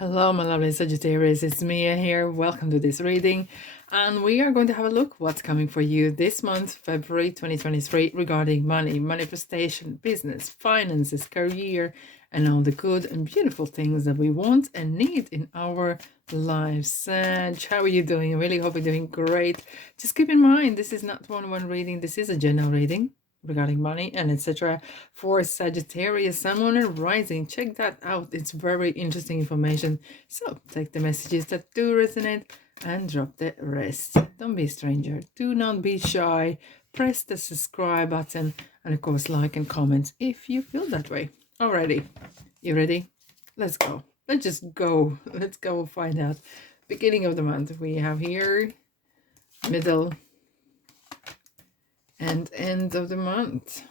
Hello, my lovely Sagittarius. It's Mia here. Welcome to this reading. And we are going to have a look what's coming for you this month, February 2023, regarding money, manifestation, business, finances, career, and all the good and beautiful things that we want and need in our lives. Sag, how are you doing? I really hope you're doing great. Just keep in mind, this is not one-on-one reading. This is a general reading regarding money and etc. for Sagittarius, Sun, Moon, and Rising. Check that out. It's very interesting information. So take the messages that do resonate and drop the rest. Don't be a stranger. Do not be shy. Press the subscribe button and of course like and comment if you feel that way. Alrighty, you ready? Let's go. Let's just go. Let's go find out. Beginning of the month we have here, middle, and end of the month.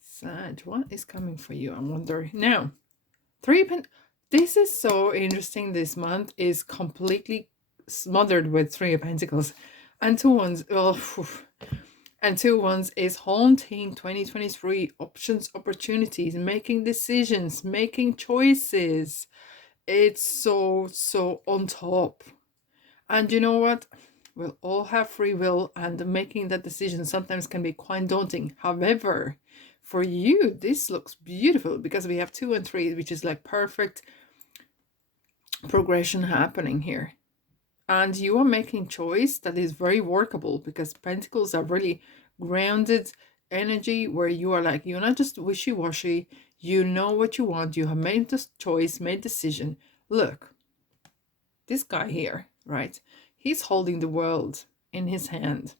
Sag, what is coming for you? I wonder. Now, this is so interesting. This month is completely smothered with Three of Pentacles. And two ones, well, and two ones is haunting 2023. Options, opportunities, making decisions, making choices. It's so on top. And you know what? We'll all have free will, and making that decision sometimes can be quite daunting. However, for you, this looks beautiful because we have 2 and 3, which is like perfect progression happening here. And you are making choice that is very workable because Pentacles are really grounded energy where you are like, you're not just wishy-washy. You know what you want. You have made this choice, made decision. Look, this guy here, right? He's holding the world in his hand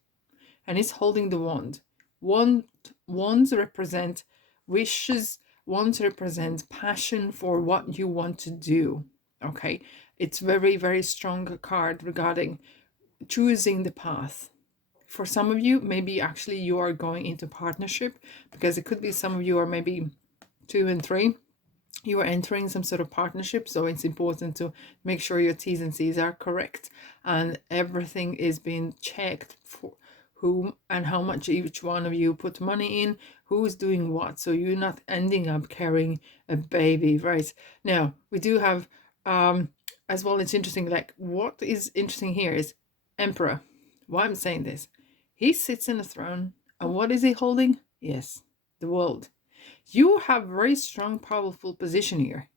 and he's holding the wand. Wands represent wishes, wands represent passion for what you want to do. Okay, it's very, very strong card regarding choosing the path. For some of you, maybe actually you are going into partnership because it could be some of you are maybe 2 and 3. You are entering some sort of partnership, so it's important to make sure your T's and C's are correct and everything is being checked for who and how much each one of you put money in, who's doing what, so you're not ending up carrying a baby. Right now we do have as well, it's interesting, like what is interesting here is Emperor. Why I'm saying this, he sits in a throne and what is he holding? Yes, the world. You have very strong, powerful position here.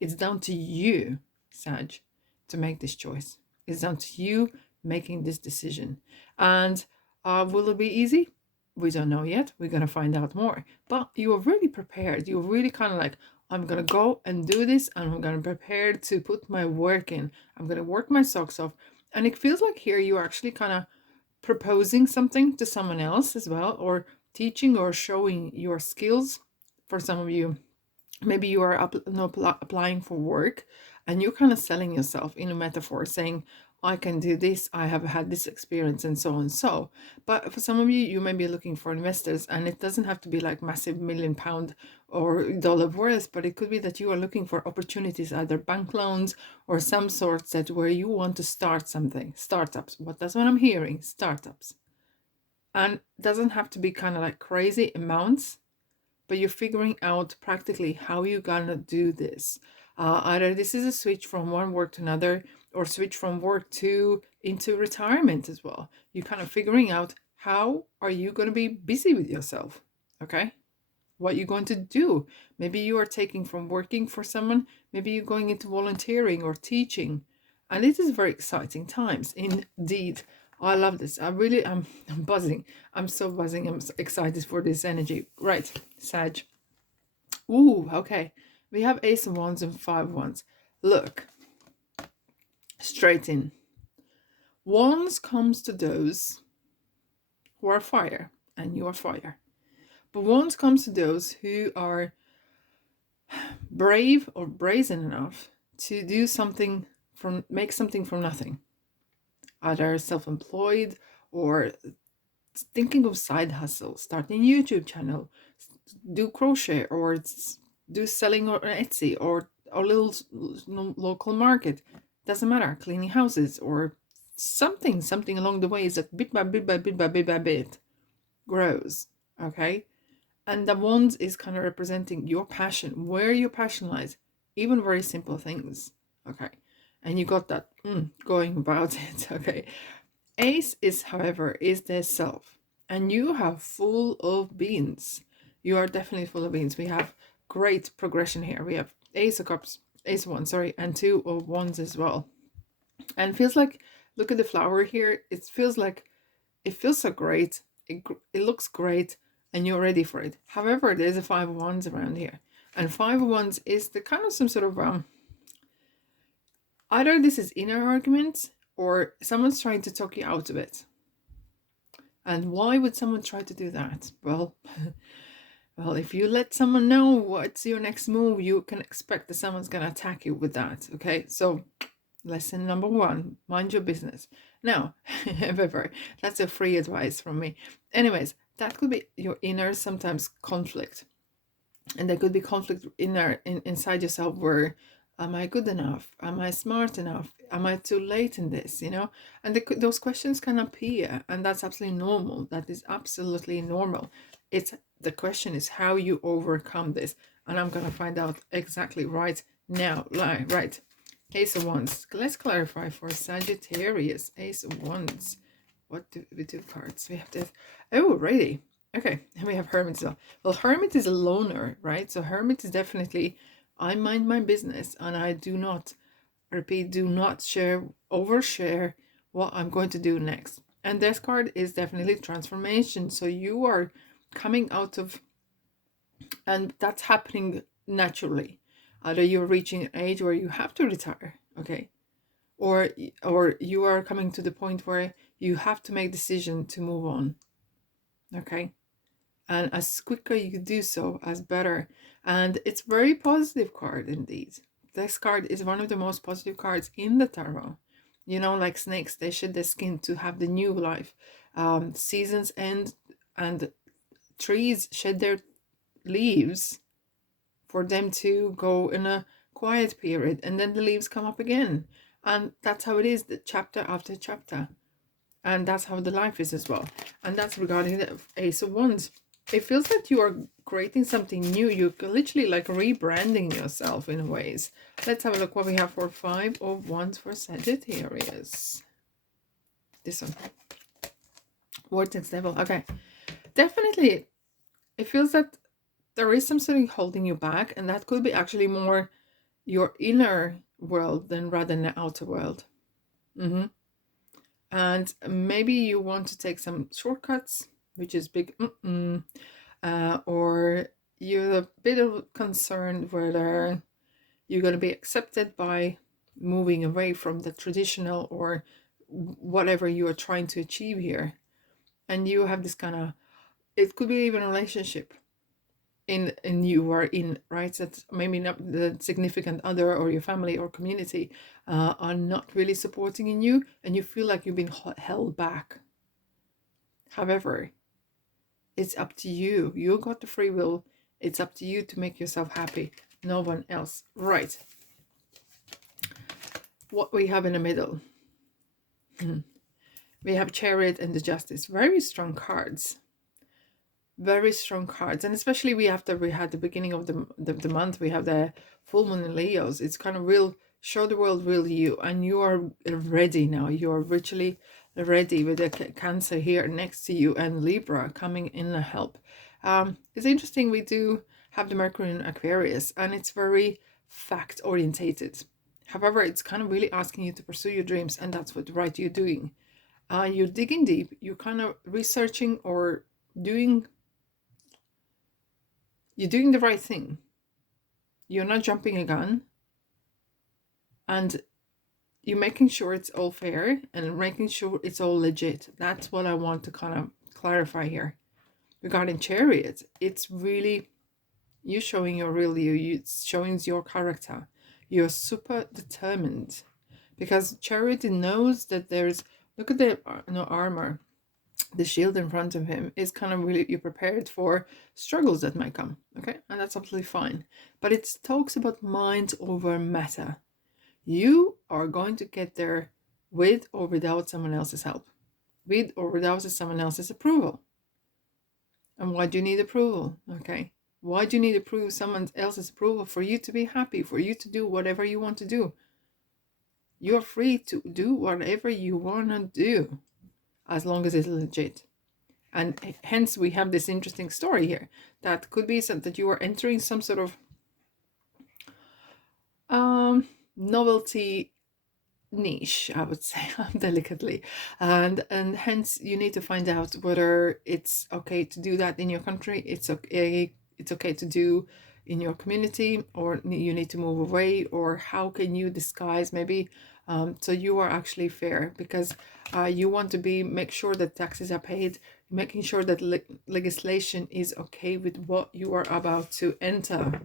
It's down to you, Sag, to make this choice. It's down to you making this decision. And will it be easy? We don't know yet. We're going to find out more. But you are really prepared. You're really kind of like, I'm going to go and do this and I'm going to prepare to put my work in. I'm going to work my socks off. And it feels like here you're actually kind of proposing something to someone else as well, or teaching or showing your skills. For some of you, maybe you are applying for work and you're kind of selling yourself in a metaphor, saying, I can do this, I have had this experience, and so on. So, but for some of you, you may be looking for investors, and it doesn't have to be like massive £1,000,000 or dollar worth, but it could be that you are looking for opportunities, either bank loans or some sort that where you want to start something. Startups. That's what I'm hearing. Startups. And it doesn't have to be kind of like crazy amounts, but you're figuring out practically how you're gonna do this. Either this is a switch from one work to another, or switch from work to into retirement as well. You're kind of figuring out how are you going to be busy with yourself. Okay, what you're going to do. Maybe you are taking from working for someone, maybe you're going into volunteering or teaching, and it is very exciting times indeed. I love this. I'm buzzing. I'm so buzzing. I'm so excited for this energy. Right, Sag. Ooh, okay. We have Ace of Wands and 5 of Wands. Look, straight in. Wands comes to those who are fire, and you are fire. But Wands comes to those who are brave or brazen enough to do something make something from nothing. Either self-employed or thinking of side hustle, starting a YouTube channel, do crochet, or do selling on Etsy, or a little local market. Doesn't matter, cleaning houses or something along the way is that bit by bit grows. Okay, and the wands is kind of representing your passion, where your passion lies. even very simple things. Okay, and you got that going about it. Okay, Ace is, however, is the self, and you have full of beans. You are definitely full of beans. We have great progression here. We have Ace of Cups, Ace of Wands, sorry, and Two of Wands as well. And it feels like, look at the flower here. It feels so great. It looks great, and you're ready for it. However, there's a Five of Wands around here, and Five of Wands is the kind of some sort of either this is inner argument or someone's trying to talk you out of it. And why would someone try to do that? Well, well, if you let someone know what's your next move, you can expect that someone's gonna attack you with that. Okay, so lesson number one: mind your business. Now, however, that's a free advice from me. Anyways, that could be your inner sometimes conflict, and there could be conflict inside yourself where, am I good enough? Am I smart enough? Am I too late in this? And those questions can appear, and that's absolutely normal. That is absolutely normal. The question is how you overcome this, and I'm gonna find out exactly right now. Right, Ace of Wands. Let's clarify for Sagittarius. Ace of Wands. What do we do? Cards. We have this. Oh, really? Okay, and we have Hermit as well. Well, Hermit is a loner, right? So Hermit is definitely, I mind my business, and I do not, repeat, do not overshare what I'm going to do next. And this card is definitely transformation. So you are coming out of, and that's happening naturally. Either you're reaching an age where you have to retire, okay, or you are coming to the point where you have to make decision to move on, okay. And as quicker you do so, as better. And it's very positive card indeed. This card is one of the most positive cards in the tarot. Like snakes, they shed their skin to have the new life. Seasons end, and trees shed their leaves for them to go in a quiet period, and then the leaves come up again. And that's how it is, the chapter after chapter. And that's how the life is as well. And that's regarding the Ace of Wands. It feels like you are creating something new. You're literally like rebranding yourself in ways. Let's have a look what we have for Five of Wands for Sagittarius. This one. Vortex Devil. Okay. Definitely, it feels that there is something holding you back, and that could be actually more your inner world than rather than the outer world. And maybe you want to take some shortcuts, which is big, or you're a bit of concerned whether you're going to be accepted by moving away from the traditional or whatever you are trying to achieve here. And you have this kind of, it could be even a relationship in you are in, right? That maybe not the significant other or your family or community are not really supporting in you, and you feel like you've been held back. However, it's up to you. You got the free will. It's up to you to make yourself happy. No one else. Right. What we have in the middle. We have Chariot and the Justice. Very strong cards. Very strong cards. And especially we had the beginning of the month. We have the full moon in Leos. It's kind of real, show the world real you. And you are ready now. You are virtually ready with the Cancer here next to you and Libra coming in to help. It's interesting, we do have the Mercury in Aquarius, and it's very fact orientated. However, it's kind of really asking you to pursue your dreams, and that's what you're doing. You're digging deep, you're kind of researching or you're doing the right thing. You're not jumping a gun, and you're making sure it's all fair and making sure it's all legit. That's what I want to kind of clarify here. Regarding Chariot, it's really you showing your real you. It's showing your character. You're super determined, because Chariot knows that there's, look at the armor, the shield in front of him is kind of really, you're prepared for struggles that might come, okay, and that's absolutely fine. But it talks about mind over matter. You are going to get there with or without someone else's help, with or without someone else's approval. And why do you need approval? Okay, Why do you need to prove someone else's approval for you to be happy, for you to do whatever you want to do? You're free to do whatever you want to do, as long as it's legit. And hence we have this interesting story here that could be that you are entering some sort of novelty niche, I would say, delicately, and hence you need to find out whether it's okay to do that in your country, it's okay to do in your community, or you need to move away, or how can you disguise maybe so you are actually fair, because you want to make sure that taxes are paid, making sure that legislation is okay with what you are about to enter.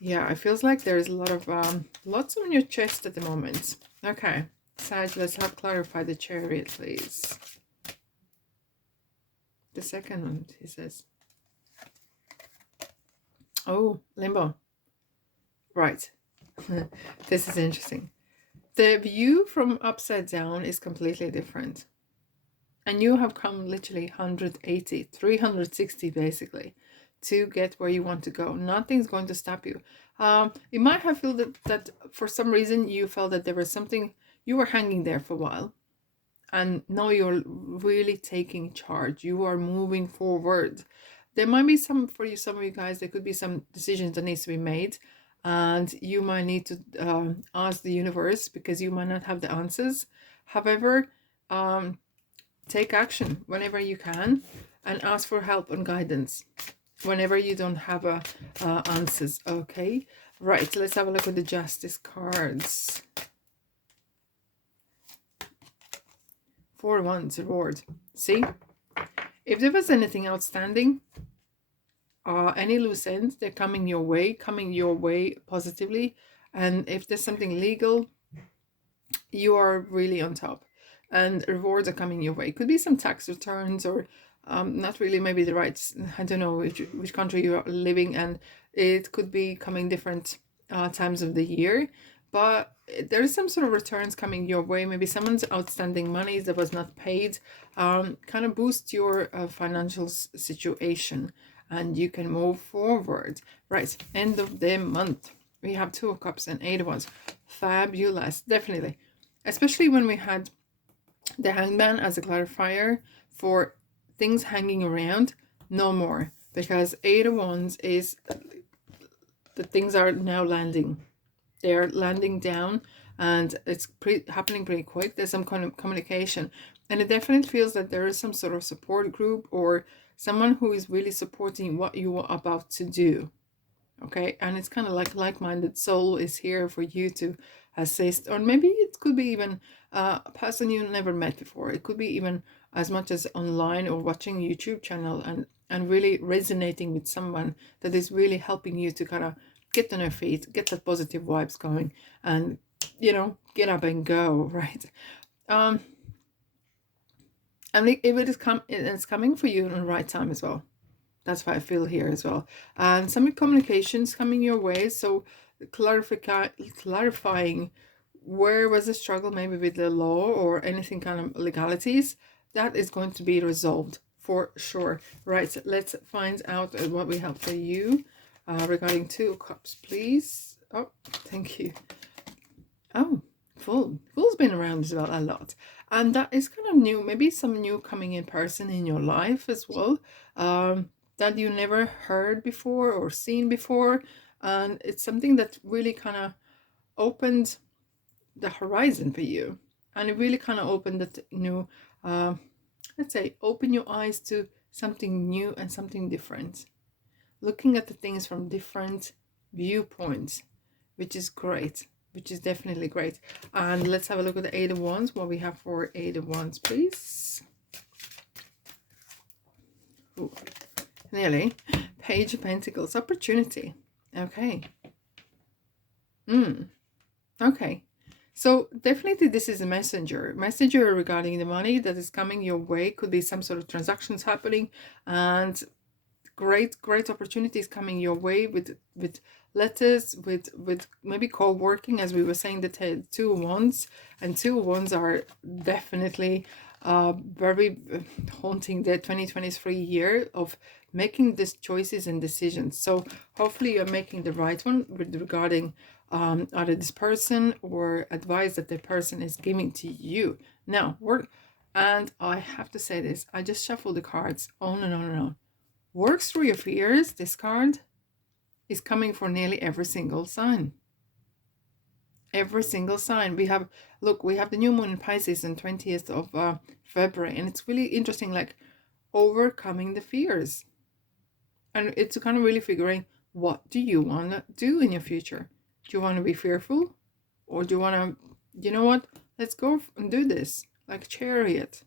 Yeah, it feels like there's a lot of lots on your chest at the moment. Okay, Sag, let's help clarify the Chariot, please. The second one, he says. Oh, Limbo. Right. This is interesting. The view from upside down is completely different. And you have come literally 180, 360 basically, to get where you want to go. Nothing's going to stop you. You might have felt that for some reason you felt that there was something, you were hanging there for a while. And now you're really taking charge. You are moving forward. There might be some of you guys, there could be some decisions that needs to be made. And you might need to ask the universe, because you might not have the answers. However, take action whenever you can, and ask for help and guidance whenever you don't have answers. Okay, right, let's have a look at the Justice cards. 4 wands, reward. See, if there was anything outstanding, any loose ends, they're coming your way positively. And if there's something legal, you are really on top, and rewards are coming your way. Could be some tax returns, or not really maybe the right, I don't know which country you are living, and it could be coming different times of the year, but there is some sort of returns coming your way. Maybe someone's outstanding money that was not paid, kind of boost your financial situation, and you can move forward. Right, end of the month, we have 2 of Cups and 8 of Wands. Fabulous, definitely, especially when we had the Hangman as a clarifier for things hanging around. No more, because 8 of Wands is the things are now landing. They're landing down, and it's happening pretty quick. There's some kind of communication, and it definitely feels that there is some sort of support group, or someone who is really supporting what you are about to do. Okay, and it's kind of like-minded soul is here for you to assist, or maybe it could be even a person you never met before. It could be even as much as online or watching a YouTube channel, and really resonating with someone that is really helping you to kind of get on your feet, get that positive vibes going, and get up and go, right? And if it's coming for you in the right time as well. That's what I feel here as well. And some communications coming your way. So clarifying where was the struggle, maybe with the law or anything kind of legalities, that is going to be resolved for sure. Right, let's find out what we have for you regarding 2 of Cups, please. Oh, thank you. Oh, Fool. Fool's been around as well a lot. And that is kind of new. Maybe some new coming in person in your life as well. That you never heard before or seen before, and it's something that really kind of opened the horizon for you, and it really kind of opened the new let's say open your eyes to something new and something different, looking at the things from different viewpoints, which is great, which is definitely great. And let's have a look at the 8 of Wands. What we have for 8 of Wands, please. Ooh. Nearly. Page of Pentacles, opportunity. Okay. Okay. So definitely this is a messenger regarding the money that is coming your way. Could be some sort of transactions happening, and great opportunities coming your way with letters, with maybe co-working, as we were saying, the 2 of Wands, and 2 of Wands are definitely very haunting the 2023 year of making these choices and decisions. So hopefully you're making the right one regarding either this person or advice that the person is giving to you. Now, work, and I have to say this, I just shuffle the cards on and on and on. Works through your fears, this card is coming for nearly every single sign. Every single sign. We have, look, we have the new moon in Pisces on 20th of February, and it's really interesting, like overcoming the fears. And it's kind of really figuring, what do you want to do in your future? Do you want to be fearful? Or do you want to, you know what? Let's go and do this. Like Chariot.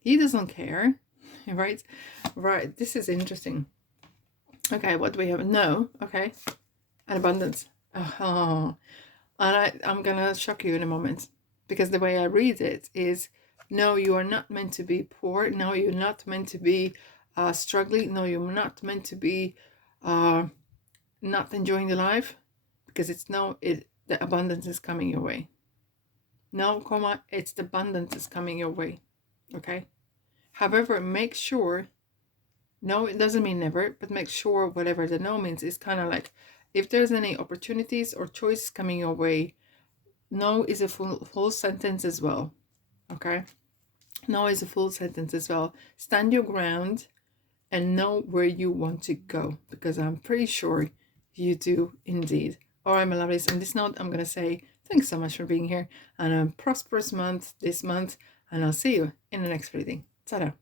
He doesn't care, right? Right. This is interesting. Okay, what do we have? No. Okay. And abundance. Oh. And I'm going to shock you in a moment. Because the way I read it is, no, you are not meant to be poor. No, you're not meant to be struggling. No, you're not meant to be not enjoying the life. Because it's no, the abundance is coming your way. No, comma, it's the abundance is coming your way. Okay? However, make sure, no, it doesn't mean never, but make sure whatever the no means is kind of like, if there's any opportunities or choices coming your way, no is a full sentence as well. Okay? No is a full sentence as well. Stand your ground and know where you want to go, because I'm pretty sure you do indeed. All right, my lovelies. On this note, I'm going to say thanks so much for being here, and a prosperous month this month, and I'll see you in the next reading. Ta-da.